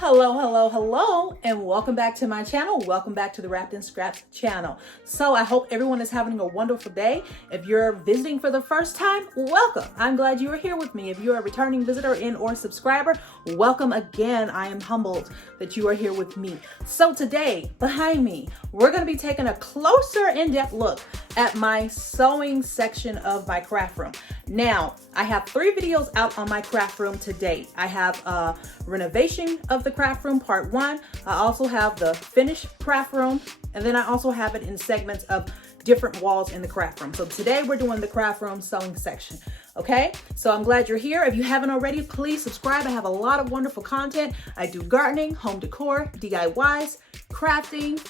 Hello, and welcome back to my channel. Welcome back to the Wrapped in Scraps channel. So I hope everyone is having a wonderful day. If you're visiting for the first time, welcome. I'm glad you are here with me. If you're a returning visitor or subscriber, welcome again. I am humbled that you are here with me. So today, behind me, we're going to be taking a closer in-depth look at my sewing section of my craft room. Now, I have 3 videos out on my craft room to date. I have a renovation of the craft room part 1. I also have the finished craft room, and then I also have it in segments of different walls in the craft room. So today we're doing the craft room sewing section. Okay, so I'm glad you're here. If you haven't already, please subscribe. I have a lot of wonderful content. I do gardening, home decor, DIYs, crafting.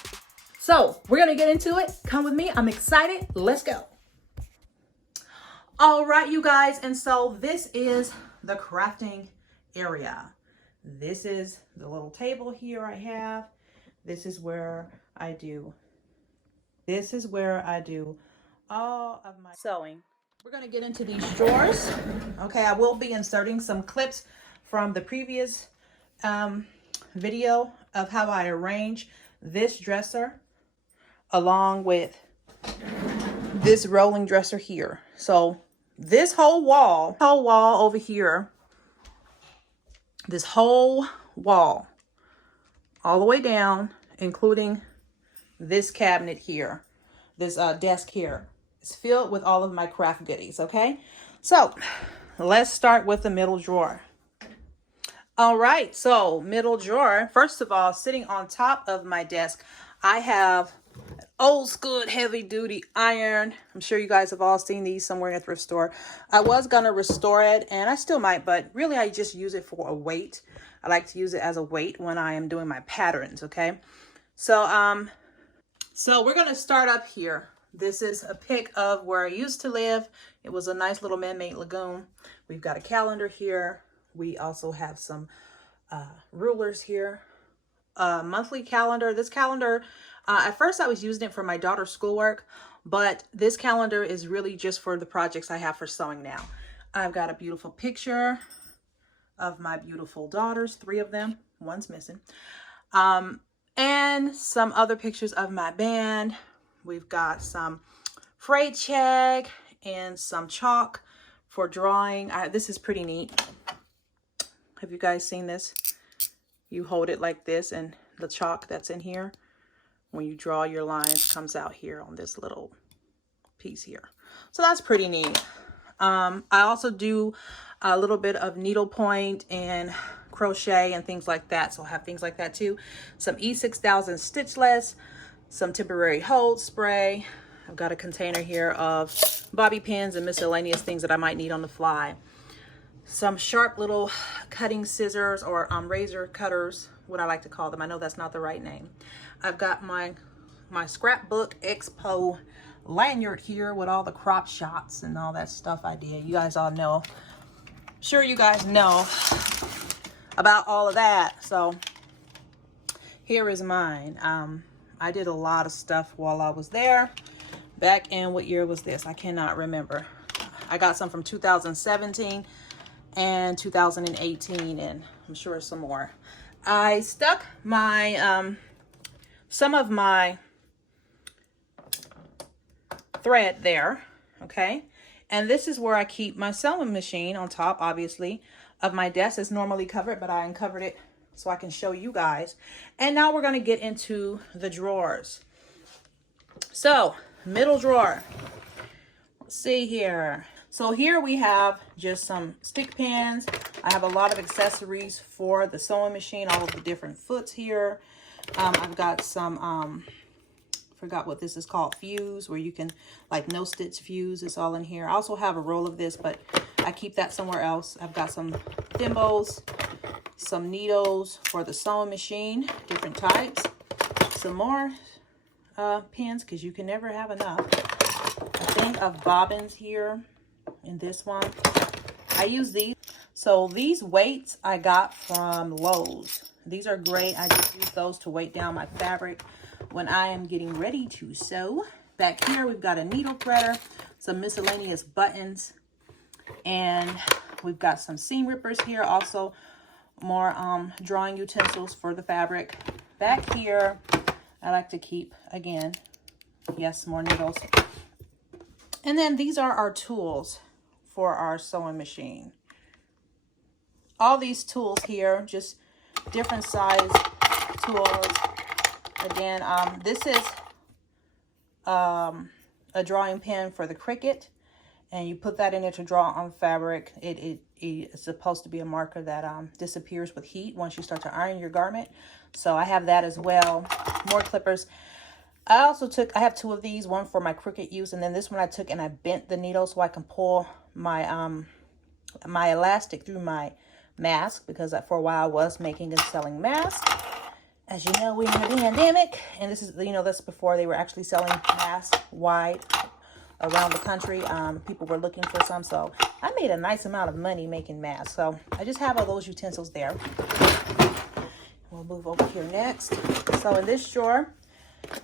So we're gonna get into it. Come with me. I'm excited. Let's go. All right, you guys, and so this is the crafting area. This is the little table here I have. This is where I do all of my sewing. We're going to get into these drawers. Okay, I will be inserting some clips from the previous video of how I arrange this dresser along with this rolling dresser here. So this whole wall over here, this whole wall all the way down, including this cabinet here, this desk here, is filled with all of my craft goodies. Okay, so let's start with the middle drawer. All right, so middle drawer, first of all, sitting on top of my desk, I have old school heavy duty iron. I'm sure you guys have all seen these somewhere in a thrift store. I was gonna restore it, and I still might, but really I just use it for a weight. I like to use it as a weight when I am doing my patterns. Okay, so we're gonna start up here. This is a pic of where I used to live. It was a nice little man-made lagoon. We've got a calendar here. We also have some rulers here. Monthly calendar. This calendar, at first I was using it for my daughter's schoolwork, but this calendar is really just for the projects I have for sewing now. I've got a beautiful picture of my beautiful daughters, 3 of them, one's missing, and some other pictures of my band. We've got some frayed check and some chalk for drawing. This is pretty neat. Have you guys seen this? You hold it like this, and the chalk that's in here, when you draw your lines, comes out here on this little piece here. So that's pretty neat. I also do a little bit of needlepoint and crochet and things like that. So I have things like that too. Some E6000 stitchless, some temporary hold spray. I've got a container here of bobby pins and miscellaneous things that I might need on the fly. Some sharp little cutting scissors, or razor cutters, what I like to call them. I know that's not the right name. I've got my scrapbook expo lanyard here with all the crop shots and all that stuff I did. You guys all know. Sure, you guys know about all of that. So here is mine. I did a lot of stuff while I was there. Back in, what year was this? I cannot remember. I got some from 2017 and 2018, and I'm sure some more. I stuck my some of my thread there. Okay, and this is where I keep my sewing machine, on top obviously of my desk. It's normally covered, but I uncovered it so I can show you guys. And now we're going to get into the drawers. So middle drawer, let's see here. So here we have just some stick pins. I have a lot of accessories for the sewing machine, all of the different foots here. I've got some, forgot what this is called, fuse, where you can, like, no stitch fuse. It's all in here. I also have a roll of this, but I keep that somewhere else. I've got some thimbles, some needles for the sewing machine, different types, some more pins, because you can never have enough. A thing of bobbins here in this one. I use these. So these weights I got from Lowe's. These are great. I just use those to weight down my fabric when I am getting ready to sew. Back here we've got a needle threader, some miscellaneous buttons, and we've got some seam rippers here. Also more drawing utensils for the fabric. Back here, I like to keep, again, yes, more needles. And then these are our tools for our sewing machine. All these tools here, just different size tools. Again, this is a drawing pen for the Cricut, and you put that in there to draw on fabric. It's supposed to be a marker that disappears with heat once you start to iron your garment. So I have that as well. More clippers. I have 2 of these, one for my Cricut use, and then this one I took and I bent the needle so I can pull my my elastic through my mask, because for a while I was making and selling masks. As you know, we're in a pandemic, and this is, you know, that's before they were actually selling masks wide around the country. People were looking for some, so I made a nice amount of money making masks. So I just have all those utensils there. We'll move over here next. So in this drawer,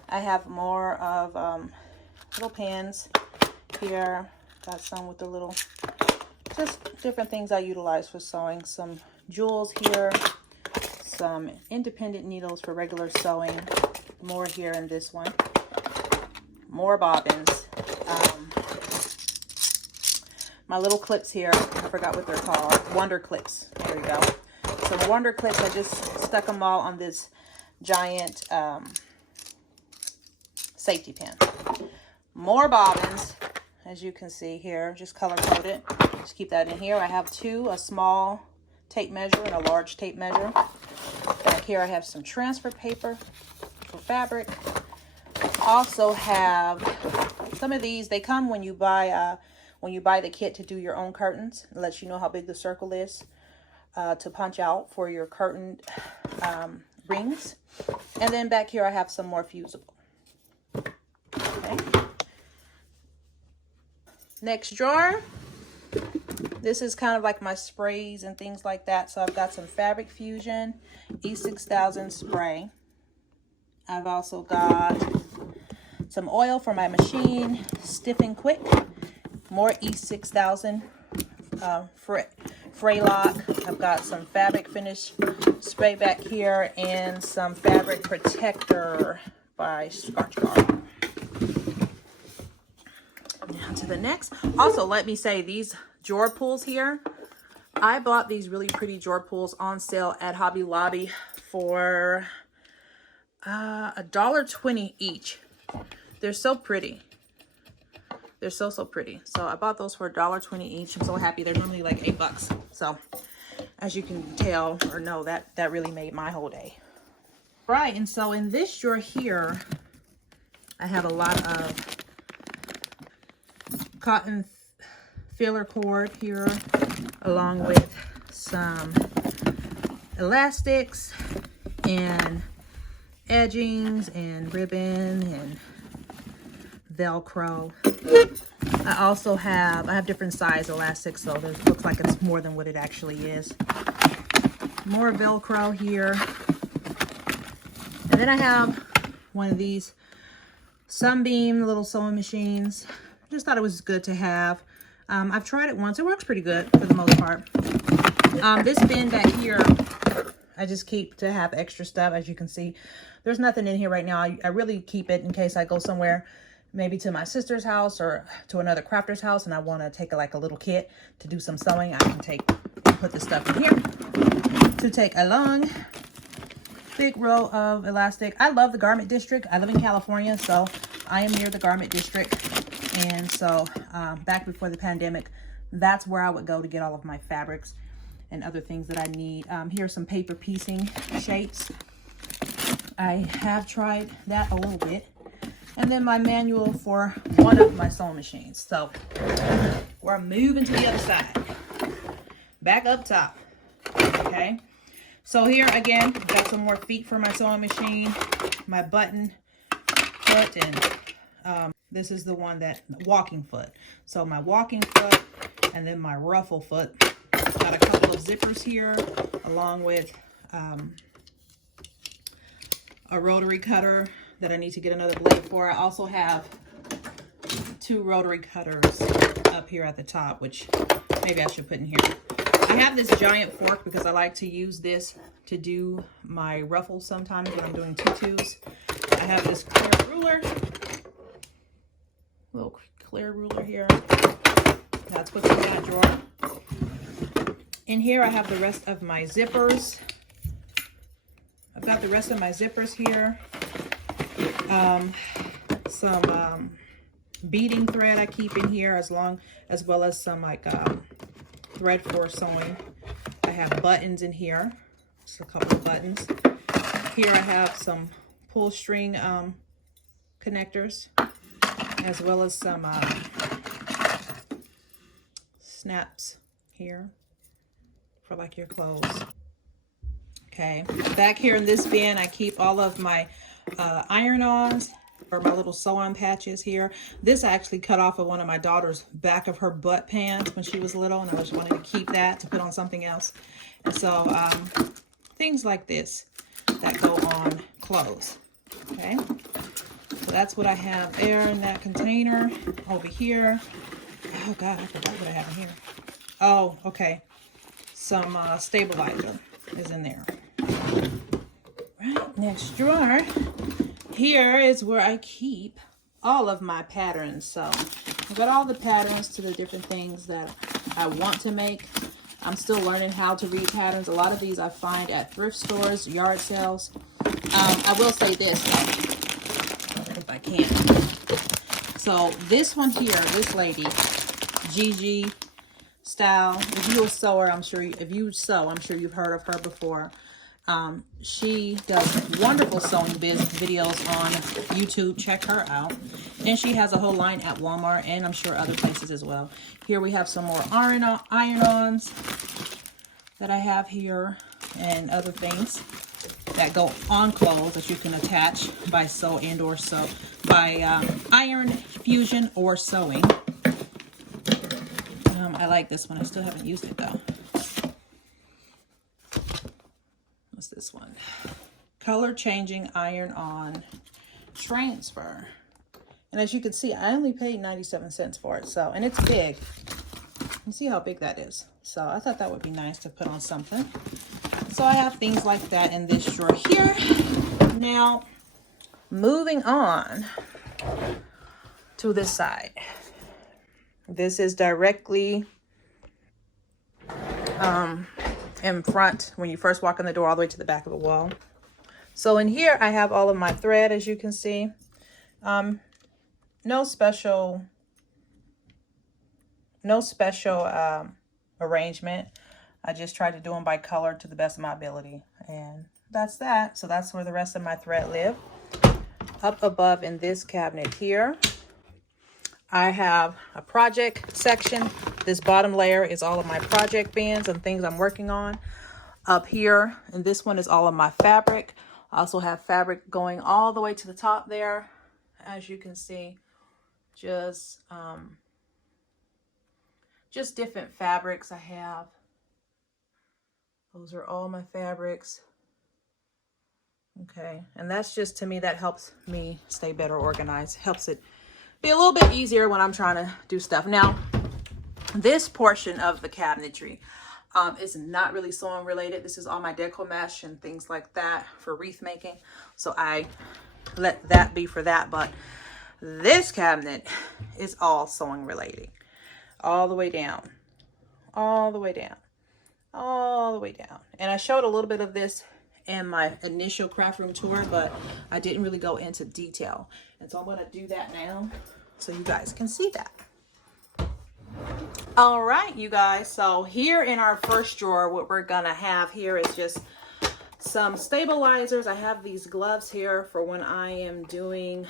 I have more of little pans here. Got some with the little, just different things I utilize for sewing. Some jewels here. Some independent needles for regular sewing. More here in this one. More bobbins. My little clips here, I forgot what they're called. Wonder clips. There we go. Some wonder clips. I just stuck them all on this giant safety pin. More bobbins, as you can see here, just color coded. Just keep that in here. I have 2, a small tape measure and a large tape measure. Back here I have some transfer paper for fabric. Also have some of these. They come when you buy the kit to do your own curtains. It lets you know how big the circle is to punch out for your curtain rings. And then back here I have some more fusible. Okay. Next drawer. This is kind of like my sprays and things like that. So I've got some Fabric Fusion E6000 spray. I've also got some oil for my machine, stiff and quick. More E6000 fray lock. I've got some fabric finish spray back here and some fabric protector by Scotch Guard. Now to the next. Also, let me say, these drawer pulls here, I bought these really pretty drawer pulls on sale at Hobby Lobby for $1.20 each. They're so pretty. They're so pretty. So I bought those for $1.20 each. I'm so happy. They're normally like $8. So as you can tell or know, that really made my whole day. Right, and so in this drawer here, I have a lot of cotton filler cord here, along with some elastics and edgings and ribbon and Velcro. I have different size elastics, so it looks like it's more than what it actually is. More Velcro here. And then I have one of these Sunbeam little sewing machines. Just thought it was good to have. I've tried it once. It works pretty good for the most part. This bin back here, I just keep to have extra stuff. As you can see, there's nothing in here right now. I really keep it in case I go somewhere, maybe to my sister's house or to another crafter's house, and I want to take a little kit to do some sewing. I can put this stuff in here to take a long, big row of elastic. I love the garment district. I live in California, so I am near the garment district. And so back before the pandemic, that's where I would go to get all of my fabrics and other things that I need. Here's some paper piecing shapes. I have tried that a little bit. And then my manual for one of my sewing machines. So we're moving to the other side. Back up top. Okay. So here again, got some more feet for my sewing machine. My button foot, and this is the one that walking foot. So my walking foot and then my ruffle foot. Got a couple of zippers here, along with a rotary cutter that I need to get another blade for. I also have 2 rotary cutters up here at the top, which maybe I should put in here. I have this giant fork because I like to use this to do my ruffles sometimes when I'm doing tutus. I have this clear ruler, little clear ruler here. That's what's in that drawer. In here I have the rest of my zippers. I've got the rest of my zippers here. Some beading thread I keep in here, as well as some like thread for sewing. I have buttons in here, just a couple of buttons. Here I have some pull string connectors, as well as some snaps here for like your clothes. Okay, back here in this bin I keep all of my iron-ons, or my little sew-on patches here. This I actually cut off of one of my daughter's back of her butt pants when she was little, and I just wanted to keep that to put on something else. And so things like this that go on clothes. Okay, so that's what I have there in that container. Over here, oh god, I forgot what I have in here. Oh, okay, some stabilizer is in there. Right, next drawer. Here is where I keep all of my patterns. So I've got all the patterns to the different things that I want to make. I'm still learning how to read patterns. A lot of these I find at thrift stores, yard sales. I will say this though, if I can. So this one here, this lady, Gigi Style. If you're a sewer, I'm sure I'm sure you've heard of her before. She does wonderful sewing videos on YouTube. Check her out. And she has a whole line at Walmart and I'm sure other places as well. Here we have some more iron-ons that I have here, and other things that go on clothes that you can attach by sew and or sew by iron fusion or sewing. I like this one. I still haven't used it though. What's this one? Color changing iron-on transfer. And as you can see, I only paid 97 cents for it. So, and it's big. You can see how big that is. So I thought that would be nice to put on something. So I have things like that in this drawer here. Now, moving on to this side. This is directly in front when you first walk in the door, all the way to the back of the wall. So in here I have all of my thread, as you can see. No special arrangement. I just tried to do them by color to the best of my ability, and that's that. So that's where the rest of my thread live. Up above in this cabinet here, I have a project section. This bottom layer is all of my project bins and things I'm working on. Up here, and this one is all of my fabric. I also have fabric going all the way to the top there. As you can see, just different fabrics I have. Those are all my fabrics. Okay, and that's just, to me, that helps me stay better organized. Helps it be a little bit easier when I'm trying to do stuff. Now, this portion of the cabinetry is not really sewing related. This is all my deco mesh and things like that for wreath making. So I let that be for that. But this cabinet is all sewing related. All the way down. All the way down. All the way down. And I showed a little bit of this in my initial craft room tour, but I didn't really go into detail. And so I'm going to do that now so you guys can see that. All right, you guys. So here in our first drawer, what we're going to have here is just some stabilizers. I have these gloves here for when I am doing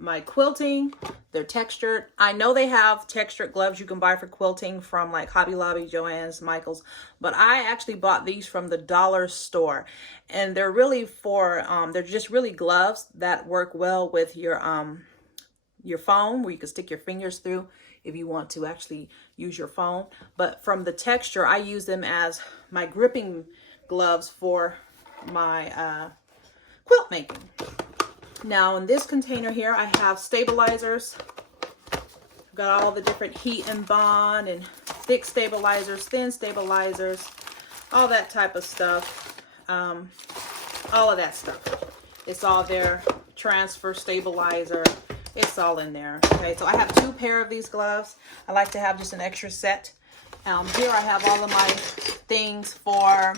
my quilting. They're textured. I know they have textured gloves you can buy for quilting from like Hobby Lobby, Joann's, Michael's, but I actually bought these from the dollar store, and they're really for they're just really gloves that work well with your phone, where you can stick your fingers through if you want to actually use your phone. But from the texture, I use them as my gripping gloves for my quilt making. Now in this container here, I have stabilizers. I've got all the different heat and bond and thick stabilizers, thin stabilizers, all that type of stuff. All of that stuff. It's all there. Transfer stabilizer. It's all in there. Okay, so I have 2 pair of these gloves. I like to have just an extra set. Here I have all of my things for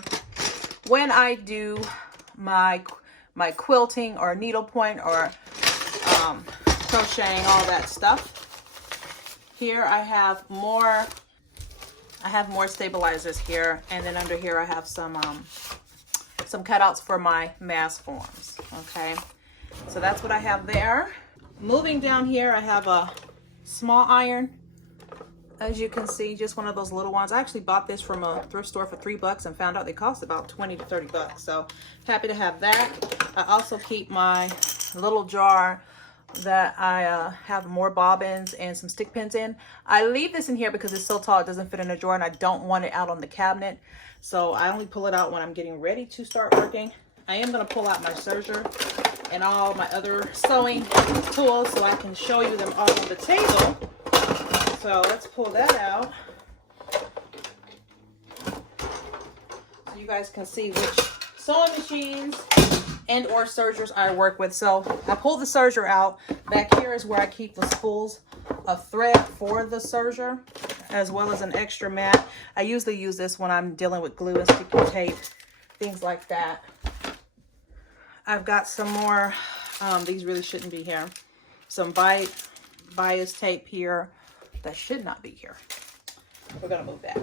when I do my quilting or needlepoint or crocheting, all that stuff. Here I have more stabilizers here, and then under here I have some cutouts for my mass forms. Okay, so that's what I have there. Moving down here, I have a small iron. As you can see, just one of those little ones. I actually bought this from a thrift store for $3 and found out they cost about 20 to 30 bucks. So happy to have that. I also keep my little jar that I have more bobbins and some stick pins in. I leave this in here because it's so tall it doesn't fit in a drawer, and I don't want it out on the cabinet. So I only pull it out when I'm getting ready to start working. I am going to pull out my serger and all my other sewing tools so I can show you them all on the table. So let's pull that out so you guys can see which sewing machines and or sergers I work with. So I pulled the serger out. Back here is where I keep the spools of thread for the serger, as well as an extra mat. I usually use this when I'm dealing with glue and sticky tape, things like that. I've got some more, these really shouldn't be here. Some bias tape here. That should not be here. We're gonna move that.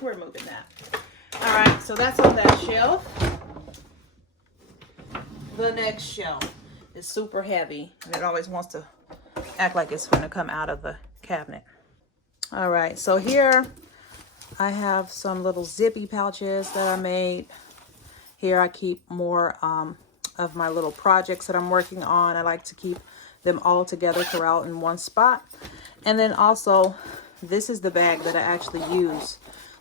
We're moving that. All right, so that's on that shelf. The next shelf is super heavy, and it always wants to act like it's gonna come out of the cabinet. All right, so here I have some little zippy pouches that I made. Here I keep more of my little projects that I'm working on. I like to keep them all together throughout in one spot. And then also, this is the bag that I actually use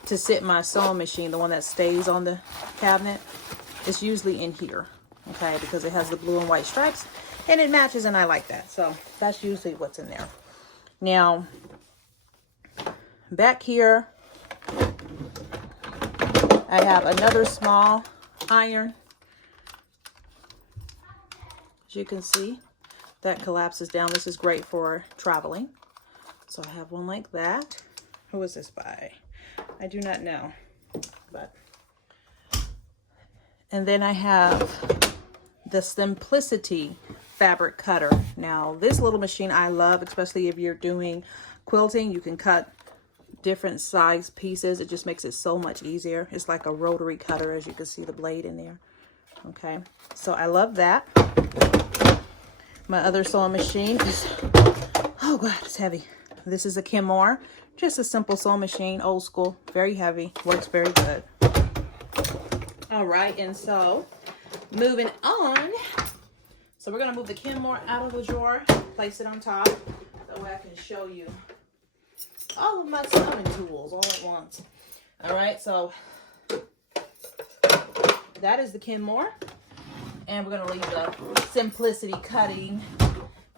to sit my sewing machine, the one that stays on the cabinet. It's usually in here, okay, because it has the blue and white stripes, and it matches, and I like that. So that's usually what's in there. Now, back here, I have another small iron. As you can see, that collapses down. This is great for traveling. So I have one like that. Who is this by? I do not know. And then I have the Simplicity fabric cutter. Now this little machine I love, especially if you're doing quilting. You can cut different size pieces. It just makes it so much easier. It's like a rotary cutter, as you can see the blade in there. Okay, so I love that. My other sewing machine is, oh God, it's heavy. This is a Kenmore, just a simple sewing machine, old school, very heavy, works very good. All right, and so moving on. So we're gonna move the Kenmore out of the drawer, place it on top, so I can show you all of my sewing tools all at once. All right, so that is the Kenmore. And we're gonna leave the Simplicity cutting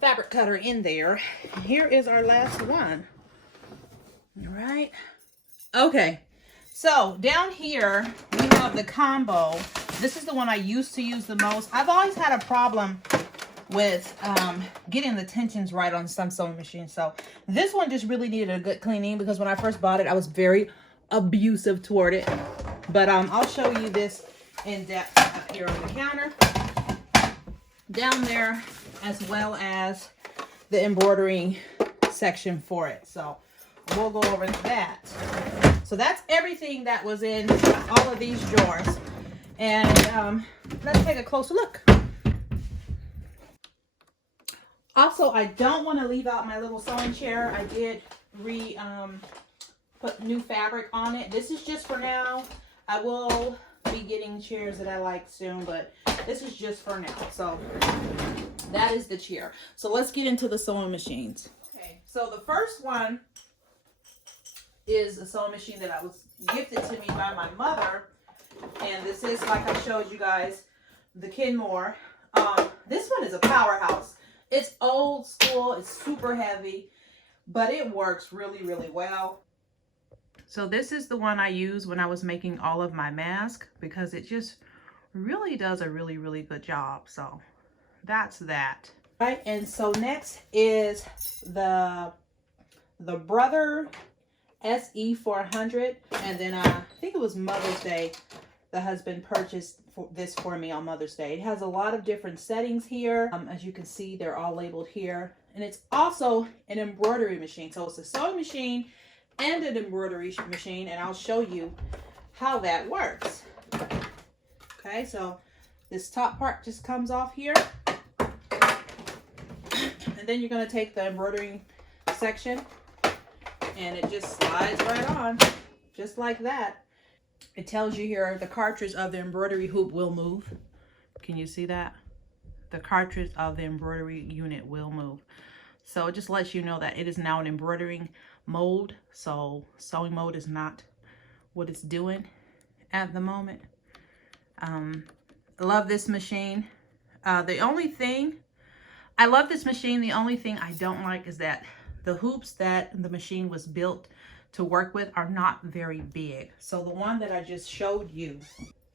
fabric cutter in there. Here is our last one. All right. Okay. So down here we have the combo. This is the one I used to use the most. I've always had a problem with getting the tensions right on some sewing machines. So this one just really needed a good cleaning because when I first bought it, I was very abusive toward it. But I'll show you this in depth up here on the counter. Down there, as well as the embroidery section for it. So we'll go over that. So that's everything that was in all of these drawers. And let's take a closer look. Also, I don't want to leave out my little sewing chair. I did put new fabric on it. This is just for now. I will be getting chairs that I like soon, but this is just for now. So that is the chair. So let's get into the sewing machines. Okay, so the first one is a sewing machine that I was gifted to me by my mother. And this is, like I showed you guys, the Kenmore. This one is a powerhouse. It's old school, it's super heavy, but it works really, really well. So this is the one I used when I was making all of my masks, because it just really does a really good job. So that's that. Right, and so next is the Brother SE400, and then I think it was Mother's Day. The husband purchased this for me on Mother's Day. It has a lot of different settings here. As you can see, they're all labeled here. And it's also an embroidery machine. So it's a sewing machine and an embroidery machine. And I'll show you how that works. Okay, so this top part just comes off here. And then you're going to take the embroidery section and it just slides right on, just like that. It tells you here the cartridge of the embroidery hoop will move. Can you see that? The cartridge of the embroidery unit will move. So it just lets you know that it is now an embroidering mode. So sewing mode is not what it's doing at the moment. I love this machine. The only thing, I love this machine. The only thing I don't like is that the hoops that the machine was built to work with are not very big. So the one that I just showed you.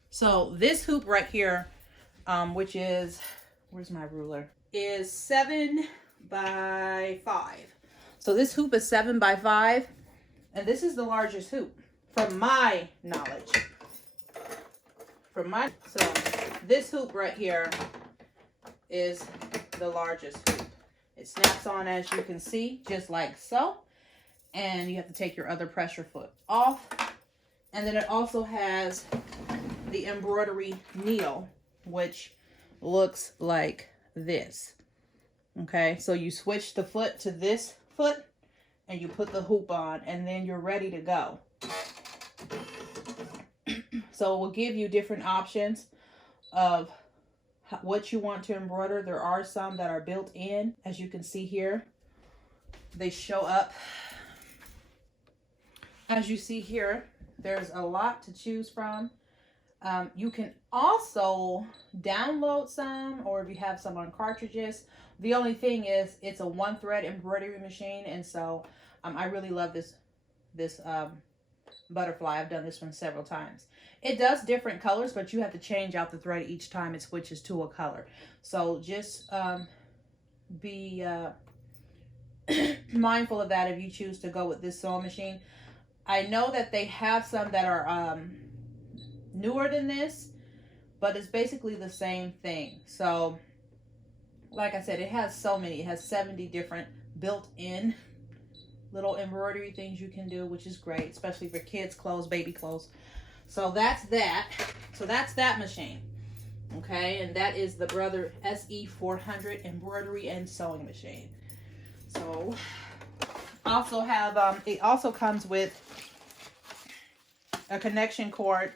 So this hoop right here, which is, where's my ruler? Is 7 by 5. So this hoop is 7 by 5. And this is the largest hoop from my knowledge. So this hoop right here is the largest hoop. It snaps on, as you can see, just like so. And you have to take your other pressure foot off. And then it also has the embroidery needle, which looks like this. Okay, so you switch the foot to this foot and you put the hoop on, and then you're ready to go. So it will give you different options of what you want to embroider. There are some that are built in, as you can see here. They show up. As you see here, there's a lot to choose from. You can also download some, or if you have some on cartridges. The only thing is it's a 1-thread embroidery machine, and so I really love this butterfly. I've done this one several times. It does different colors, but you have to change out the thread each time it switches to a color. So just be mindful of that if you choose to go with this sewing machine. I know that they have some that are newer than this, but it's basically the same thing. So like I said, it has so many. It has 70 different built-in little embroidery things you can do, which is great, especially for kids' clothes, baby clothes. So that's that. So that's that machine. Okay, and that is the Brother SE400 embroidery and sewing machine. So also have it also comes with a connection cord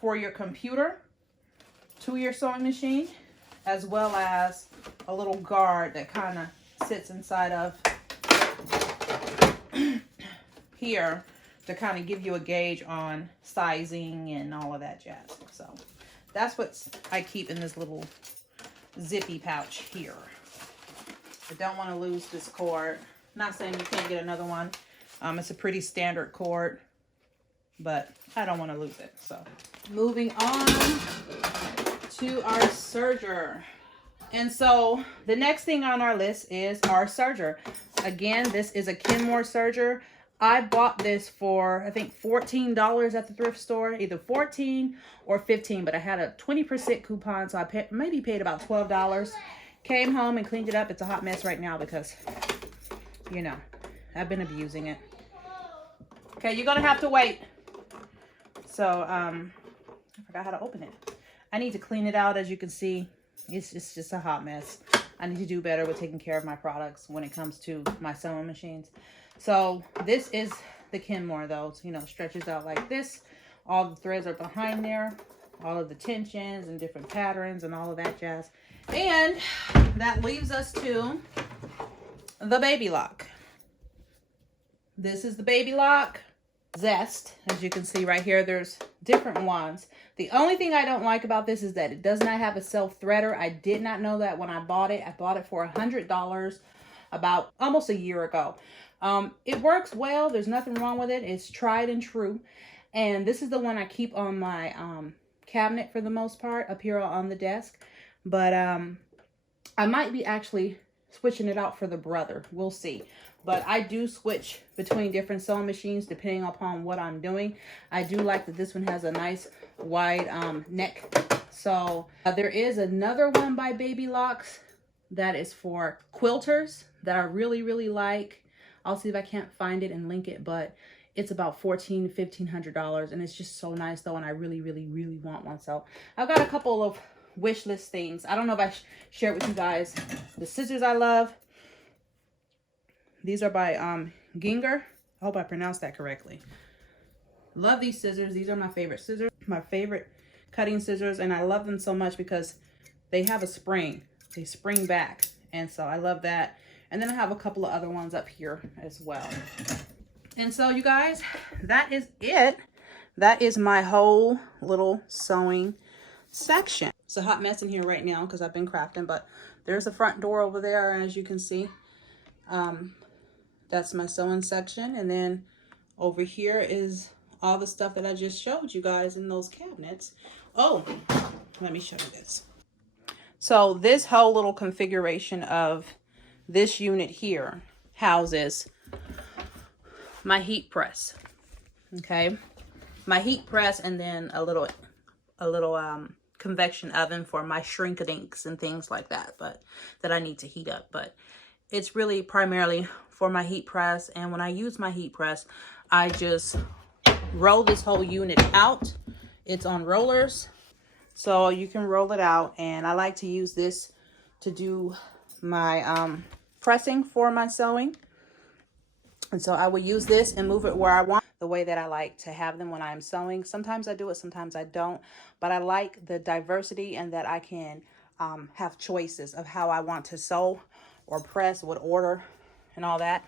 for your computer to your sewing machine, as well as a little guard that kind of sits inside of here to kind of give you a gauge on sizing and all of that jazz. So that's what I keep in this little zippy pouch here. I don't want to lose this cord. Not saying you can't get another one. It's a pretty standard cord, but I don't want to lose it. So moving on to our serger. And so the next thing on our list is our serger. Again, this is a Kenmore serger. I bought this for, I think, $14 at the thrift store, either $14 or $15, but I had a 20% coupon, so I maybe paid about $12. Came home and cleaned it up. It's a hot mess right now because, you know, I've been abusing it. Okay, you're gonna have to wait. So, I forgot how to open it. I need to clean it out. As you can see, it's just a hot mess. I need to do better with taking care of my products when it comes to my sewing machines. So this is the Kenmore, though. So, you know, stretches out like this. All the threads are behind there. All of the tensions and different patterns and all of that jazz. And that leaves us to the Baby Lock. This is the Baby Lock Zest. As you can see right here, there's different ones. The only thing I don't like about this is that it does not have a self-threader. I did not know that when I bought it. I bought it for $100 about almost a year ago. It works well. There's nothing wrong with it. It's tried and true. And this is the one I keep on my cabinet for the most part, up here on the desk. But I might be actually switching it out for the brother. We'll see. But I do switch between different sewing machines depending upon what I'm doing. I do like that this one has a nice wide neck. So there is another one by Baby Locks that is for quilters that I really, really like. I'll see if I can't find it and link it, but it's about $1,500, and it's just so nice though, and I really, really, really want one. So I've got a couple of wish list things. I don't know if I shared with you guys the scissors I love. These are by Ginger. I hope I pronounced that correctly. Love these scissors. These are my favorite scissors, my favorite cutting scissors, and I love them so much because they have a spring. They spring back, and so I love that. And then I have a couple of other ones up here as well. And so you guys, that is it. That is my whole little sewing section. It's a hot mess in here right now because I've been crafting, but there's the front door over there, as you can see. That's my sewing section. And then over here is all the stuff that I just showed you guys in those cabinets. Oh, let me show you this. So this whole little configuration of this unit here houses my heat press. Okay, my heat press, and then a little convection oven for my shrink-a-dinks and things like that, but that I need to heat up. But it's really primarily for my heat press, and when I use my heat press, I just roll this whole unit out. It's on rollers, so you can roll it out, and I like to use this to do my pressing for my sewing. And so I will use this and move it where I want, the way that I like to have them when I'm sewing. Sometimes I do it, sometimes I don't, but I like the diversity and that I can have choices of how I want to sew or press, what order and all that.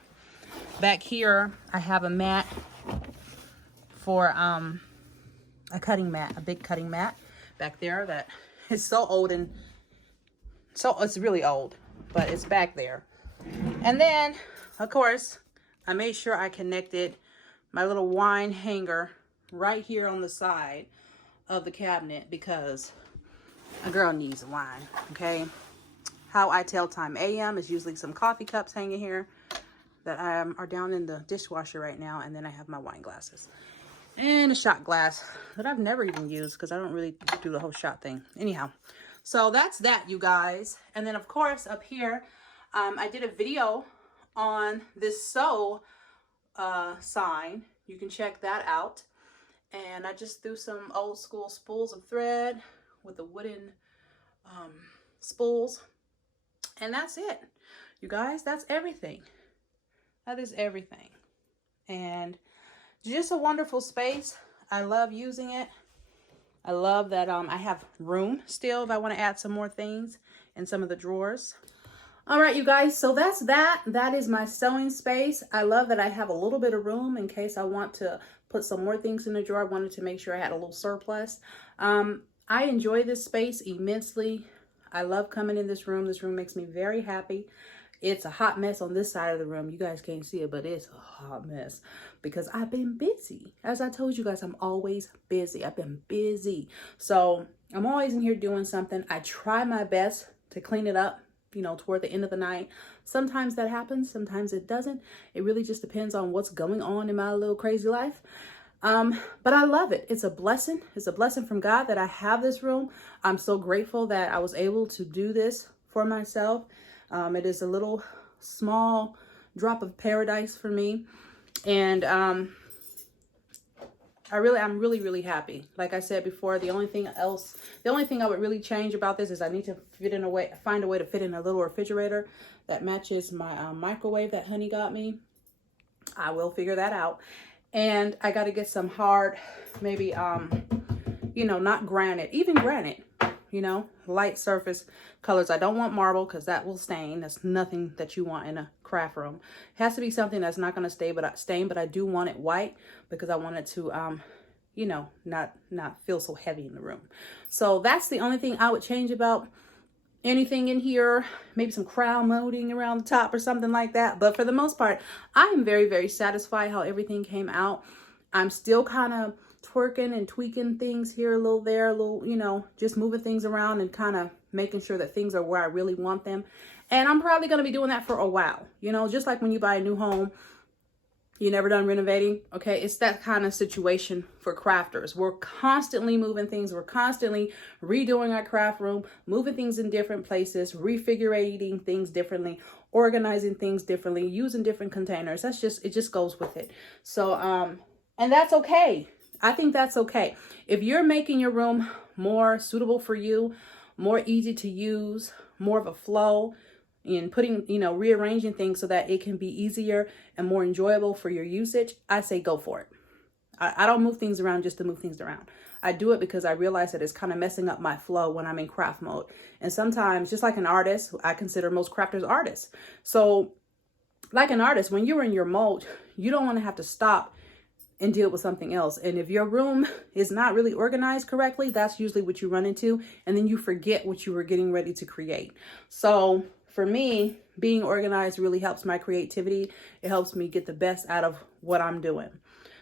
Back here, I have a mat for a cutting mat, a big cutting mat back there that is so old, and so it's really old, but it's back there. And then, of course, I made sure I connected my little wine hanger right here on the side of the cabinet because a girl needs wine, okay? How I tell time AM is usually some coffee cups hanging here that are down in the dishwasher right now, and then I have my wine glasses and a shot glass that I've never even used because I don't really do the whole shot thing. Anyhow, so that's that, you guys. And then, of course, up here, I did a video on this sew sign. You can check that out. And I just threw some old school spools of thread with the wooden spools. And that's it. You guys, that's everything. That is everything. And just a wonderful space. I love using it. I love that I have room still if I want to add some more things in some of the drawers. All right, you guys, so that's that. That is my sewing space. I love that I have a little bit of room in case I want to put some more things in the drawer. I wanted to make sure I had a little surplus. I enjoy this space immensely. I love coming in this room. This room makes me very happy. It's a hot mess on this side of the room. You guys can't see it, but it's a hot mess because I've been busy. As I told you guys, I'm always busy. I've been busy. So I'm always in here doing something. I try my best to clean it up, you know, toward the end of the night. Sometimes that happens, sometimes it doesn't. It really just depends on what's going on in my little crazy life. But I love it. It's a blessing. It's a blessing from God that I have this room. I'm so grateful that I was able to do this for myself. It is a little small drop of paradise for me. And I'm really, really happy. Like I said before, the only thing I would really change about this is I need to find a way to fit in a little refrigerator that matches my microwave that honey got me. I will figure that out. And I got to get some hard, maybe, you know, not granite, even granite, you know, light surface colors. I don't want marble because that will stain. That's nothing that you want in a craft room. It has to be something that's not going to stain, but I do want it white because I want it to, you know, not feel so heavy in the room. So that's the only thing I would change about anything in here, maybe some crown molding around the top or something like that. But for the most part, I am very, very satisfied how everything came out. I'm still kind of twerking and tweaking things here, a little there, a little, you know, just moving things around and kind of making sure that things are where I really want them. And I'm probably going to be doing that for a while, you know, just like when you buy a new home, you never done renovating. Okay, it's that kind of situation for crafters. We're constantly moving things. We're constantly redoing our craft room, moving things in different places, refigurating things differently, organizing things differently, using different containers. That's just, it just goes with it. So, and that's okay. I think that's okay. If you're making your room more suitable for you, more easy to use, more of a flow, and putting, you know, rearranging things so that it can be easier and more enjoyable for your usage, I say go for it. I don't move things around just to move things around. I do it because I realize that it's kind of messing up my flow when I'm in craft mode. And sometimes, just like an artist, I consider most crafters artists. So like an artist, when you're in your mode, you don't want to have to stop and deal with something else. And if your room is not really organized correctly, that's usually what you run into. And then you forget what you were getting ready to create. So for me, being organized really helps my creativity. It helps me get the best out of what I'm doing.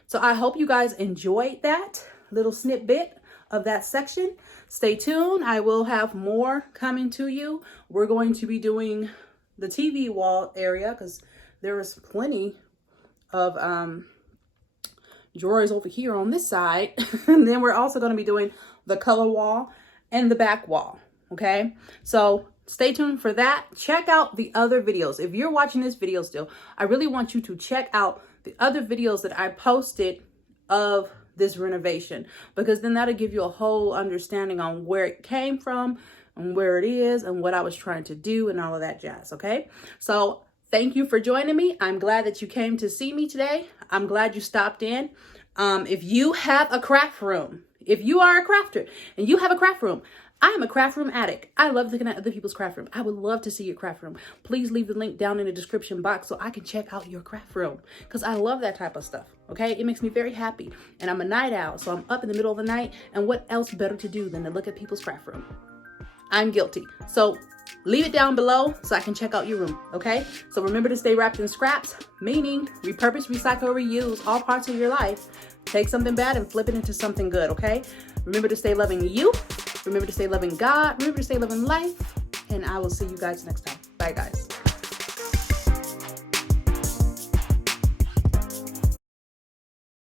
So I hope you guys enjoyed that little snippet of that section. Stay tuned. I will have more coming to you. We're going to be doing the TV wall area because there is plenty of drawers over here on this side. And then we're also going to be doing the color wall and the back wall. Okay, so stay tuned for that. Check out the other videos. If you're watching this video still, I really want you to check out the other videos that I posted of this renovation, because then that'll give you a whole understanding on where it came from and where it is and what I was trying to do and all of that jazz. Okay, so thank you for joining me. I'm glad that you came to see me today. I'm glad you stopped in. If you have a craft room, if you are a crafter and you have a craft room, I am a craft room addict. I love looking at other people's craft room. I would love to see your craft room. Please leave the link down in the description box so I can check out your craft room, because I love that type of stuff. Okay, it makes me very happy. And I'm a night owl, so I'm up in the middle of the night. And what else better to do than to look at people's craft room? I'm guilty. So leave it down below so I can check out your room. Okay, so remember to stay wrapped in scraps, meaning repurpose, recycle, reuse all parts of your life. Take something bad and flip it into something good. Okay, remember to stay loving you. Remember to stay loving God. Remember to stay loving life. And I will see you guys next time. Bye, guys.